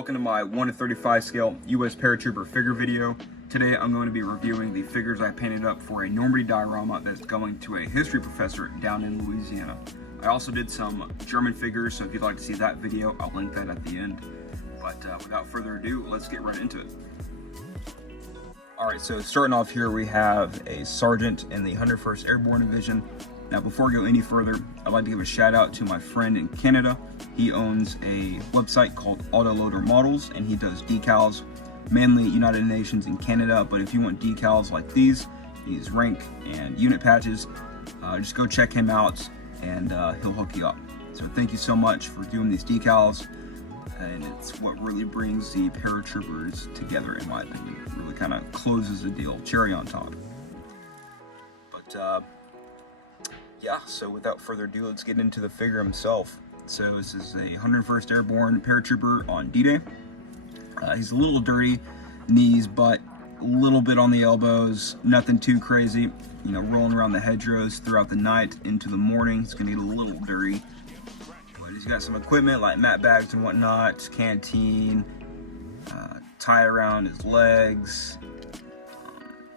welcome to my 1:35 scale US Paratrooper figure video. Today I'm going to be reviewing the figures I painted up for a Normandy diorama that's going to a history professor down in Louisiana. I also did some German figures, so if you'd like to see that video, I'll link that at the end. But without further ado, let's get right into it. Alright, so starting off here we have a sergeant in the 101st Airborne Division. Now before I go any further, I'd like to give a shout out to my friend in Canada. He owns a website called Autoloader Models, and he does decals, mainly United Nations and Canada, but if you want decals like these rank and unit patches, just go check him out and he'll hook you up. So thank you so much for doing these decals, and it's what really brings the paratroopers together, in my opinion. It really kind of closes the deal, cherry on top. But yeah, so without further ado, let's get into the figure himself. So this is a 101st Airborne paratrooper on D-Day. He's a little dirty, knees, butt, a little bit on the elbows, nothing too crazy. You know, rolling around the hedgerows throughout the night into the morning. He's gonna get a little dirty. But he's got some equipment like mat bags and whatnot, canteen, tie around his legs,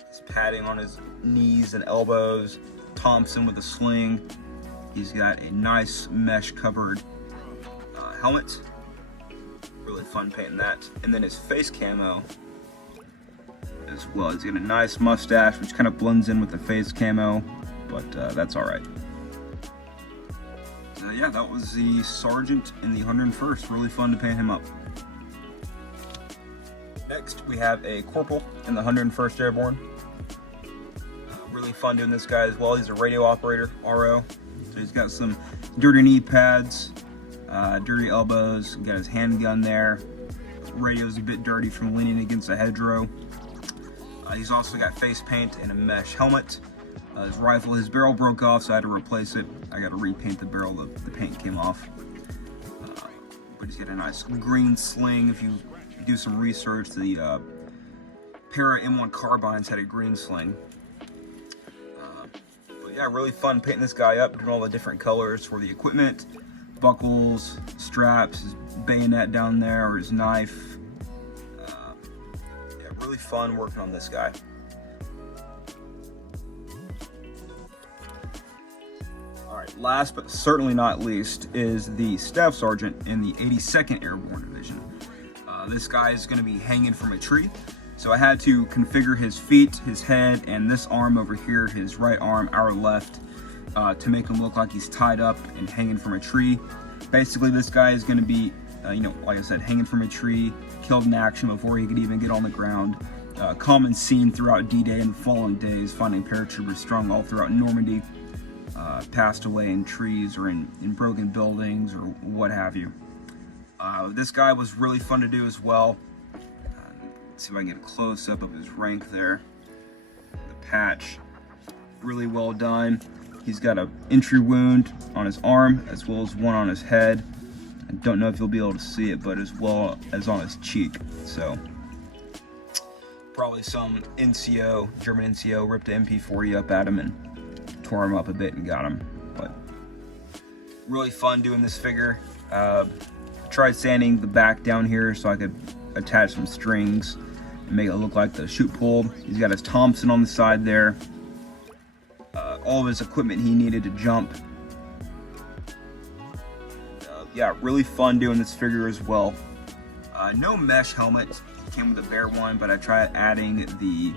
his padding on his knees and elbows, Thompson with a sling. He's got a nice mesh covered helmet. Really fun painting that. And then his face camo as well. He's got a nice mustache which kind of blends in with the face camo, but that's alright. So yeah, that was the sergeant in the 101st. Really fun to paint him up. Next we have a corporal in the 101st Airborne. Really fun doing this guy as well. He's a radio operator, RO. So he's got some dirty knee pads, dirty elbows, got his handgun there. Radio's a bit dirty from leaning against a hedgerow. He's also got face paint and a mesh helmet. His rifle, his barrel broke off, so I had to replace it. I got to repaint the barrel, the paint came off. But he's got a nice green sling. If you do some research, the Para M1 carbines had a green sling. Yeah, really fun painting this guy up, doing all the different colors for the equipment, buckles, straps, his bayonet down there, or his knife. Yeah, really fun working on this guy. Alright, last but certainly not least is the Staff Sergeant in the 82nd Airborne Division. This guy is going to be hanging from a tree. So I had to configure his feet, his head, and this arm over here, his right arm, our left, to make him look like he's tied up and hanging from a tree. Basically, this guy is going to be, you know, like I said, hanging from a tree, killed in action before he could even get on the ground. Common scene throughout D-Day and the following days, finding paratroopers strung all throughout Normandy, passed away in trees or in broken buildings or what have you. This guy was really fun to do as well. See if I can get a close-up of his rank there. The patch, really well done. He's got an entry wound on his arm as well as one on his head. I don't know if you'll be able to see it, but as well as on his cheek. So probably some NCO, German NCO, ripped an MP40 up at him and tore him up a bit and got him. But really fun doing this figure. Tried sanding the back down here so I could attach some strings and make it look like the chute pulled. He's got his Thompson on the side there. All of his equipment he needed to jump. Yeah, really fun doing this figure as well. No mesh helmet. It came with a bare one, but I tried adding the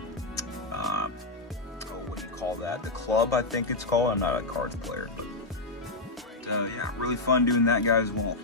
what do you call that? The club, I think it's called. I'm not a cards player. But yeah, really fun doing that guy as well.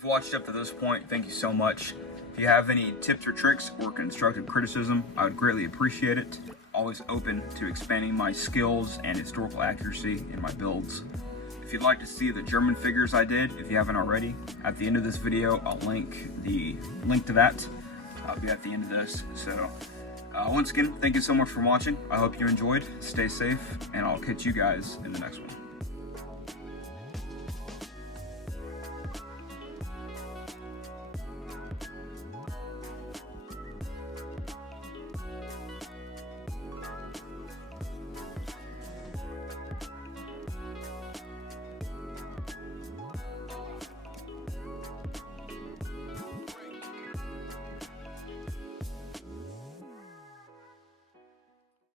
you've watched up to this point, thank you so much. If you have any tips or tricks or constructive criticism, I would greatly appreciate it. Always open to expanding my skills and historical accuracy in my builds. If you'd like to see the German figures I did, if you haven't already, at the end of this video, I'll link to that. I'll be at the end of this. So once again, thank you so much for watching. I hope you enjoyed. Stay safe, and I'll catch you guys in the next one.